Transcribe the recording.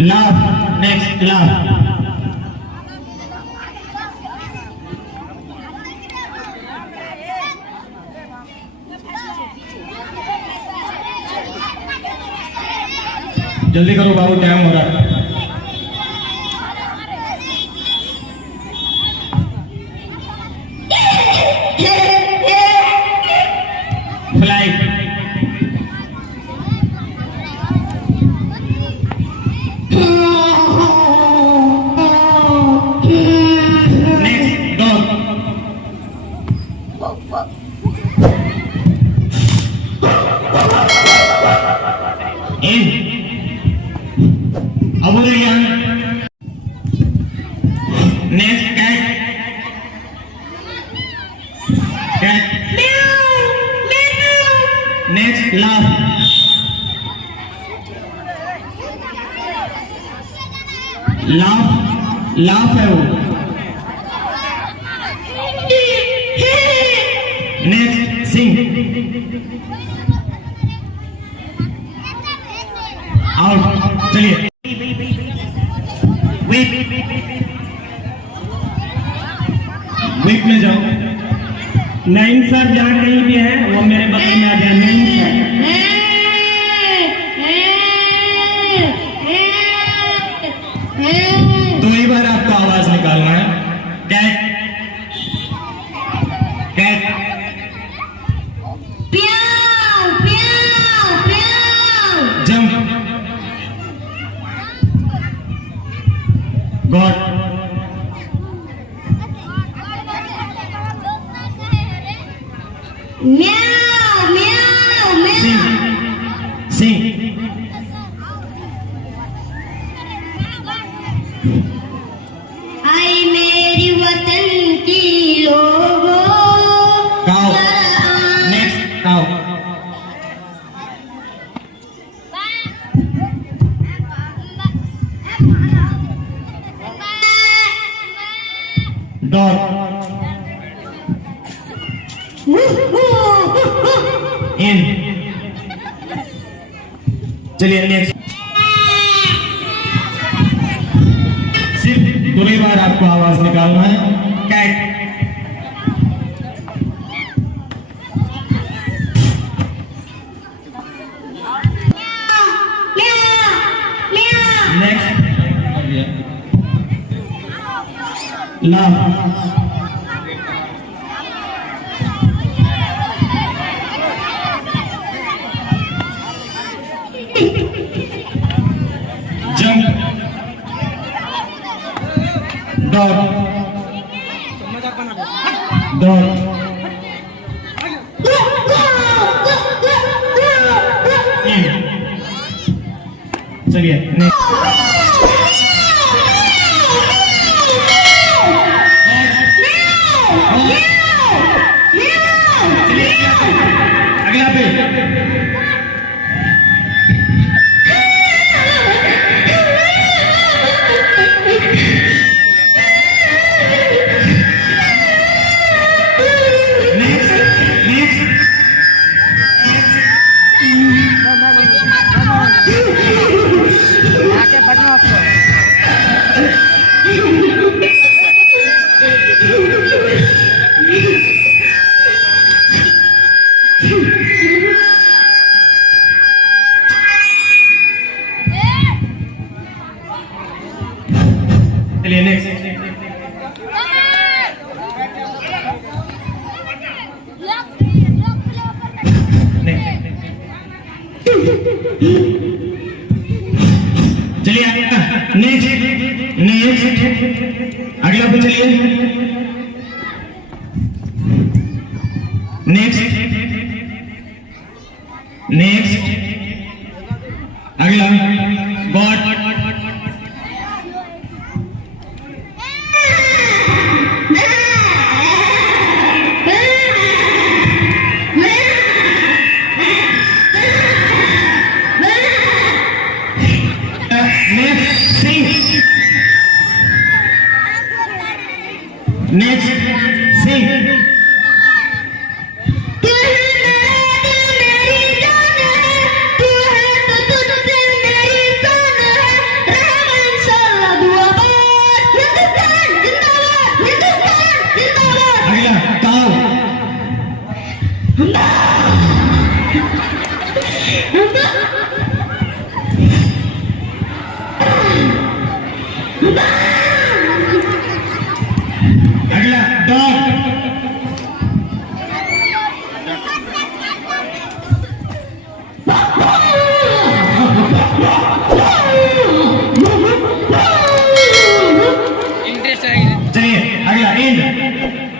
Laugh. Next, laugh. जल्दी करो बाबू, time हो रहा है। Flight. Next, dog. In. Abu Rayan. Next, cat. Cat. Next, laugh. Laugh, laugh है वो। Next, sing. आउट। चलिए, वीक। वीक में जाओ। नाइन सर जहाँ कहीं भी है वो मेरे बगल में आ जाए। Nine sir. दो ही बार आपको आवाज निकालना है। Cat. Cat. Jump. God. Sing. Sing. आई मेरी वतन की लोगों। Cow. Next, cow. Dog. In. चलिए, नेक्स्ट। सिर्फ दो ही बार आपको आवाज निकालना है। Cat. Next, laugh. Jump. Dog. Dog. चलिए, अगला पे। चलिए, नेक्स्ट। चलिए, नेक्स्ट। नेक्स्ट, अगला पे चलिए। नेक्स्ट। नेक्स्ट, अगला। गॉड। नेक्स्ट सी तू है मेरा दिल मेरी जान है तू है तो तुझसे मेरी शान है रहेगा इंशाल्लाह दुआ बात हिंदुस्तान जिंदाबाद अगला काऊ अगला डॉग चलिए अगला इंड